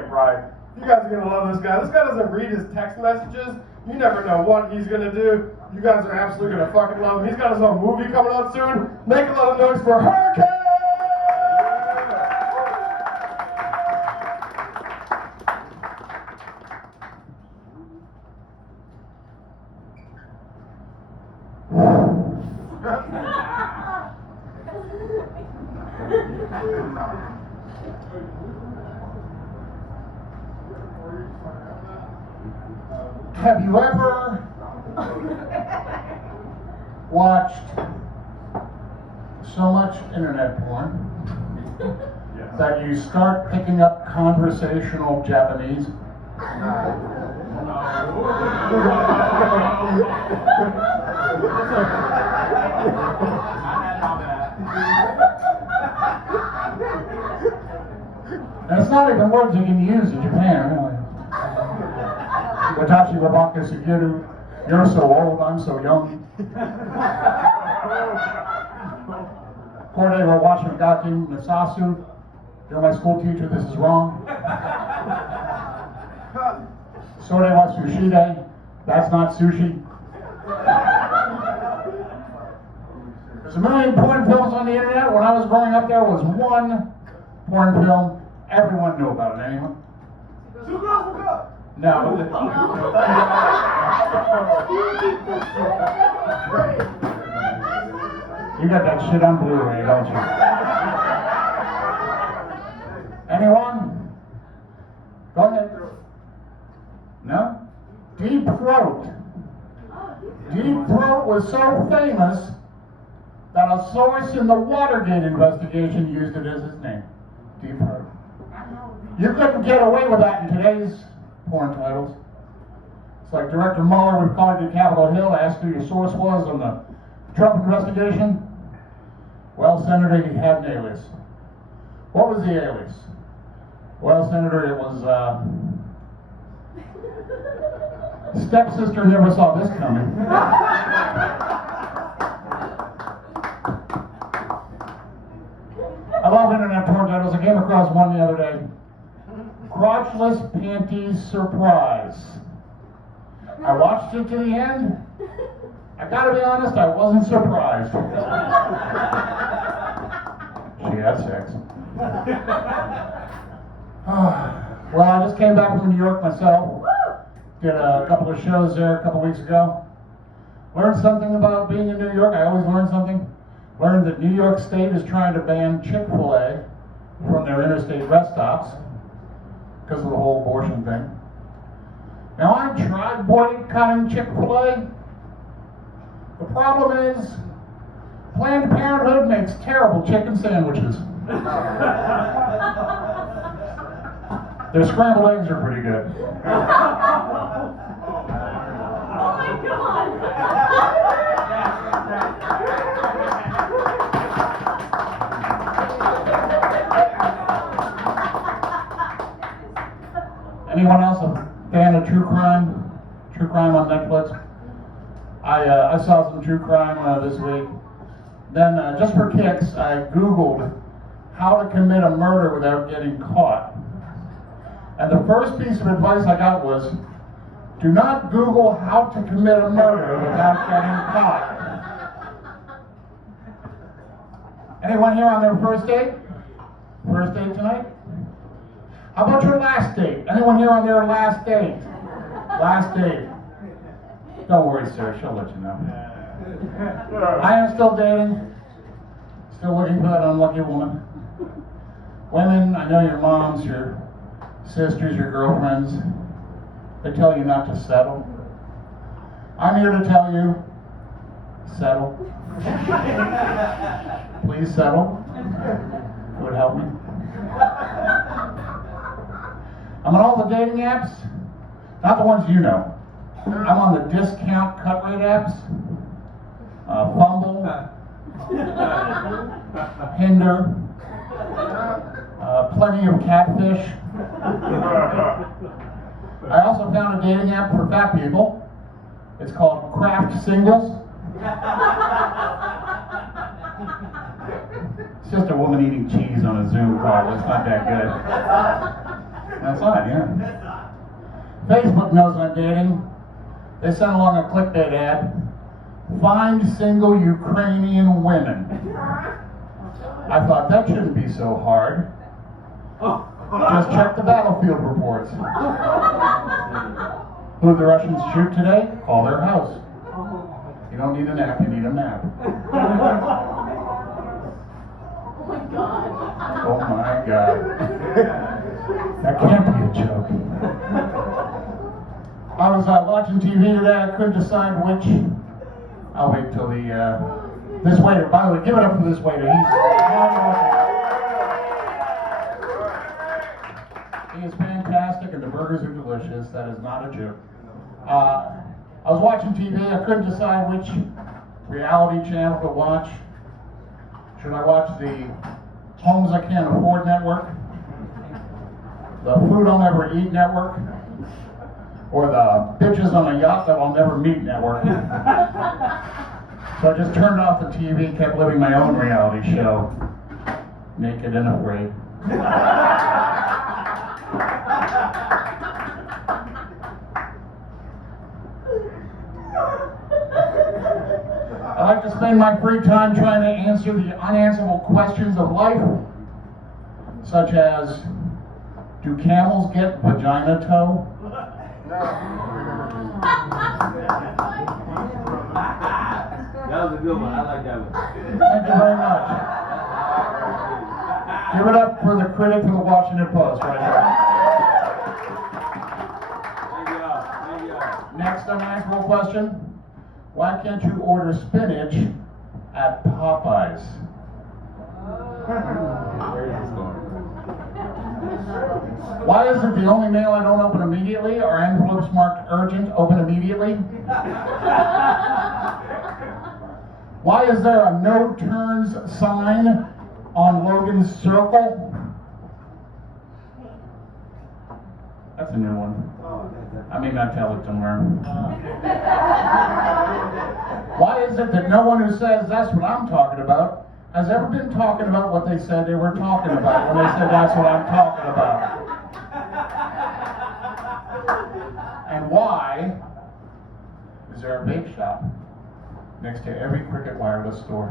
it right. You guys are going to love this guy. This guy doesn't read his text messages. You never know what he's going to do. You guys are absolutely going to fucking love him. He's got his own movie coming out soon. Make a lot of noise for Herricane! Have you ever watched so much internet porn that you start picking up conversational Japanese? And it's not even words you can use in Japan, really. Watashi wa baka sugiru. You're so old, I'm so young. Kore wa washi gaki masasu. You're my school teacher, this is wrong. Sore wa sushi. That's not sushi. There's a million porn films on the internet. When I was growing up, there was one porn film. Everyone knew about it, anyone? Two girls, one cup. No. You got that shit on Blu-ray, don't you? Anyone? Go ahead. No? Deep Throat. Deep Throat was so famous that a source in the Watergate investigation used it as his name. Deep Throat. You couldn't get away with that in today's porn titles. It's like Director Mueller would call you to Capitol Hill, ask who your source was on the Trump investigation. Well, Senator, he had an alias. What was the alias? Well, Senator, it was, stepsister never saw this coming. I love internet porn titles. I came across one the other day. Crotchless Panties Surprise. I watched it to the end. I gotta be honest, I wasn't surprised. She had sex. Well, I just came back from New York myself. Did a couple of shows there a couple weeks ago. Learned something about being in New York. I always learn something. Learned that New York State is trying to ban Chick-fil-A from their interstate rest stops because of the whole abortion thing. Now, I tried boycotting Chick-fil-A. The problem is, Planned Parenthood makes terrible chicken sandwiches. Their scrambled eggs are pretty good. Oh my God! Anyone else a fan of true crime? True crime on Netflix? I saw some true crime this week. Then, just for kicks, I Googled how to commit a murder without getting caught. And the first piece of advice I got was, do not Google how to commit a murder without getting caught. Anyone here on their first date? First date tonight? How about your last date? Anyone here on their last date? Last date. Don't worry, sir, she'll let you know. I am still dating. Still looking for that unlucky woman. Women, I know your moms, your sisters, your girlfriends, they tell you not to settle. I'm here to tell you, settle. Please settle. It would help me. I'm on all the dating apps, not the ones you know. I'm on the discount cut rate apps, Bumble, Hinder, plenty of catfish. I also found a dating app for fat people. It's called Craft Singles. It's just a woman eating cheese on a Zoom call. It's not that good. That's odd, yeah. Facebook knows I'm dating. They sent along a clickbait ad. Find single Ukrainian women. I thought that shouldn't be so hard. Just check the battlefield reports. Who did the Russians shoot today? Call their house. You don't need a nap, you need a map. Oh my God. Oh my God. That can't be a joke. I was watching TV today, I couldn't decide which. I'll wait till this waiter, by the way, give it up for this waiter. He is fantastic and the burgers are delicious. That is not a joke. I was watching TV, I couldn't decide which reality channel to watch. Should I watch the Homes I Can't Afford Network? The Food I'll Never Eat Network? Or the Bitches on a Yacht That I'll Never Meet Network? So I just turned off the TV and kept living my own reality show. Naked and Afraid. I like to spend my free time trying to answer the unanswerable questions of life, such as, do camels get vagina toe? That was a good one. I like that one. Thank you very much. Give it up for the critic of the Washington Post right here. Thank you. Next unanswerable question. Why can't you order spinach at Popeyes? Where is this going? Why is it the only mail I don't open immediately are envelopes marked urgent, open immediately? Why is there a no turns sign on Logan's Circle? That's a new one. I may not tell it somewhere. Why is it that no one who says that's what I'm talking about has ever been talking about what they said they were talking about when they said that's what I'm talking about? And why is there a bake shop next to every Cricket Wireless store?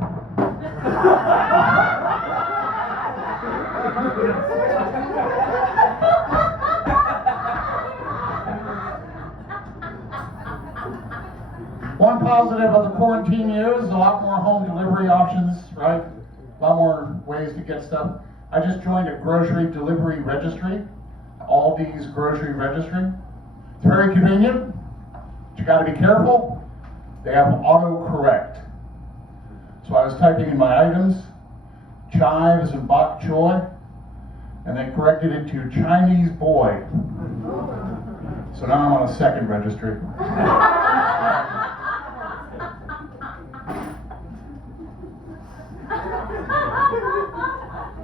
One positive of the quarantine years is a lot more home delivery options, right? A lot more ways to get stuff. I just joined a grocery delivery registry, Aldi's grocery registry. It's very convenient, but you gotta be careful. They have autocorrect. So I was typing in my items, chives and bok choy, and they corrected it to Chinese boy. So now I'm on a second registry.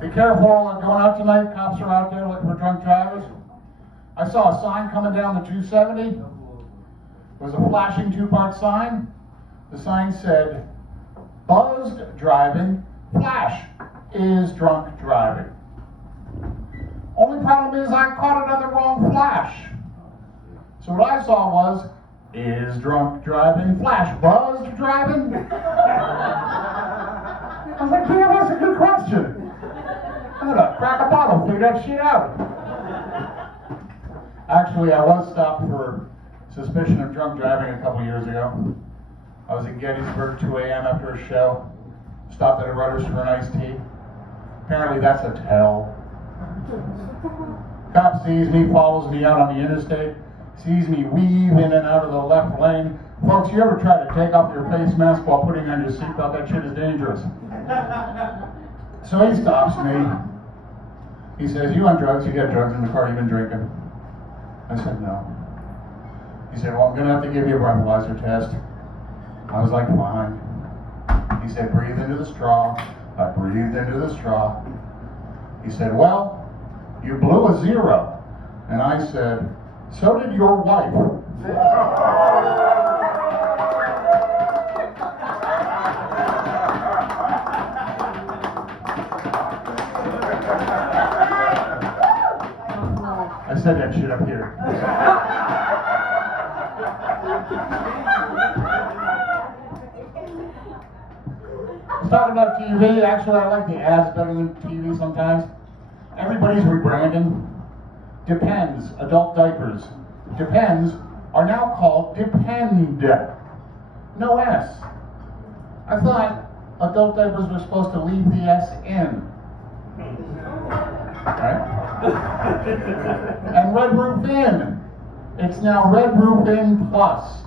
Be careful going out tonight. Cops are out there looking for drunk drivers. I saw a sign coming down the 270. It was a flashing two-part sign. The sign said, buzzed driving, flash is drunk driving. Only problem is I caught it on the wrong flash. So what I saw was, is drunk driving, flash buzzed driving? I was like, damn, that's a good question. I'm gonna crack a bottle, figure that shit out. Actually, I was stopped for suspicion of drunk driving a couple years ago. I was in Gettysburg 2 a.m. after a show. Stopped at a Rutter's for an iced tea. Apparently that's a tell. Cop sees me, follows me out on the interstate, sees me weave in and out of the left lane. Folks, you ever try to take off your face mask while putting on your seatbelt? That shit is dangerous. So he stops me. He says, you on drugs? You got drugs in the car, you been drinking? I said, no. He said, well, I'm gonna have to give you a breathalyzer test. I was like, fine. He said, breathe into the straw. I breathed into the straw. He said, well, you blew a 0. And I said, so did your wife. I said that shit up here. Let's talk about TV. Actually, I like the ads better than TV sometimes. Everybody's rebranding. Depends, adult diapers. Depends are now called Depend. No S. I thought adult diapers were supposed to leave the S in. Right? And Red Roof Inn. It's now Red Roof Inn Plus.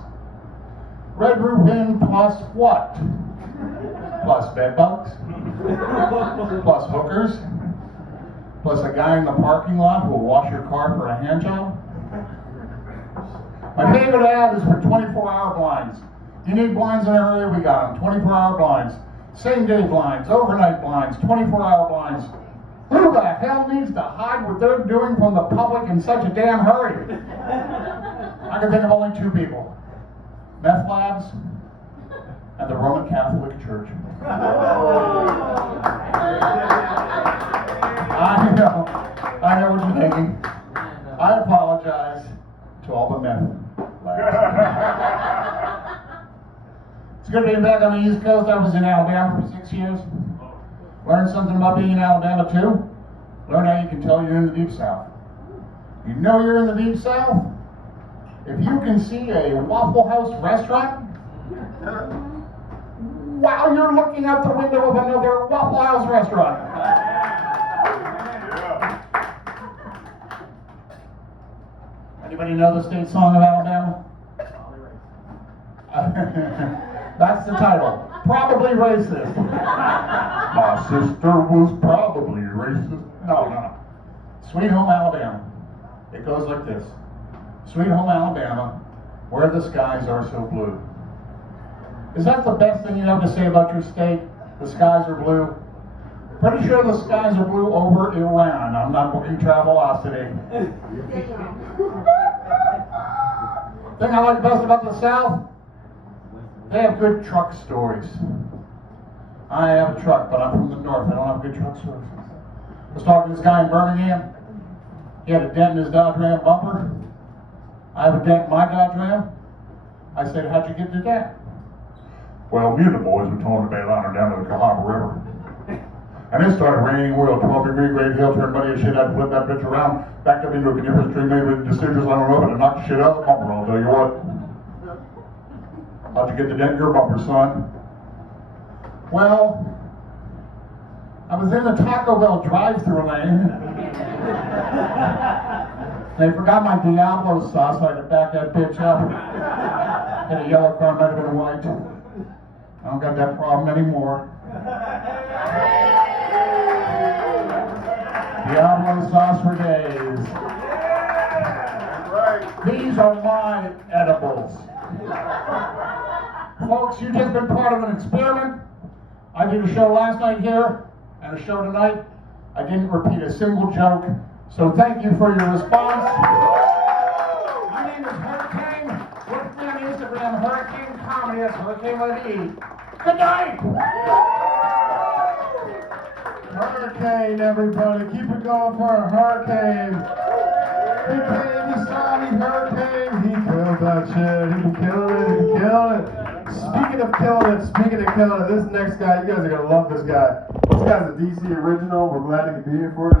Red Roof Inn plus what? Plus bed bugs? Plus hookers? Plus a guy in the parking lot who will wash your car for a hand job? My favorite ad is for 24-hour blinds. You need blinds in an area, we got them. 24-hour blinds. Same-day blinds, overnight blinds, 24-hour blinds. Who the hell needs to hide what they're doing from the public in such a damn hurry? I can think of only two people. Meth labs and the Roman Catholic Church. I know what you're thinking. I apologize to all the meth labs. It's good to be back on the East Coast. I was in Alabama for 6 years. Learned something about being in Alabama too. Learn how you can tell you're in the Deep South. You know you're in the Deep South if you can see a Waffle House restaurant while you're looking out the window of another Waffle House restaurant. Anybody know the state song of Alabama? That's the title. Probably racist. My sister was probably racist. No. Sweet Home Alabama. It goes like this. Sweet Home Alabama, where the skies are so blue. Is that the best thing you have to say about your state? The skies are blue? Pretty sure the skies are blue over Iran. I'm not booking Travelocity. Thing I like best about the South? They have good truck stories. I have a truck, but I'm from the North. I don't have good truck stories. I was talking to this guy in Birmingham. He had a dent in his Dodge Ram bumper. I have a dent in my Dodge Ram. I said, how'd you get the dent? Well, me and the boys were towing the bail liner down to the Cahaba River. And it started raining. We were a 12-degree grade hill, turned muddy as shit. I'd flip that bitch around, backed up into a coniferous tree made with deciduous on the road, and it knocked the shit out of the bumper, I'll tell you what. How'd you get the dent in your bumper, son? Well, I was in the Taco Bell drive-thru lane. They forgot my Diablo sauce, so I had to back that bitch up. Had a yellow car, might have been a white. I don't got that problem anymore. Diablo sauce for days. These are my edibles. Folks, you've just been part of an experiment. I did a show last night here and a show tonight. I didn't repeat a single joke, so thank you for your response. My name is Herricane. Look me on Instagram, Herricane Comedy. That's Herricane with an E. Good night! Herricane, everybody. Keep it going for a Herricane. He came, he saw me, Herricane. He killed that shit. He killed it. Speaking of killing it, this next guy, you guys are going to love this guy. This guy's a DC original. We're glad to be here for it.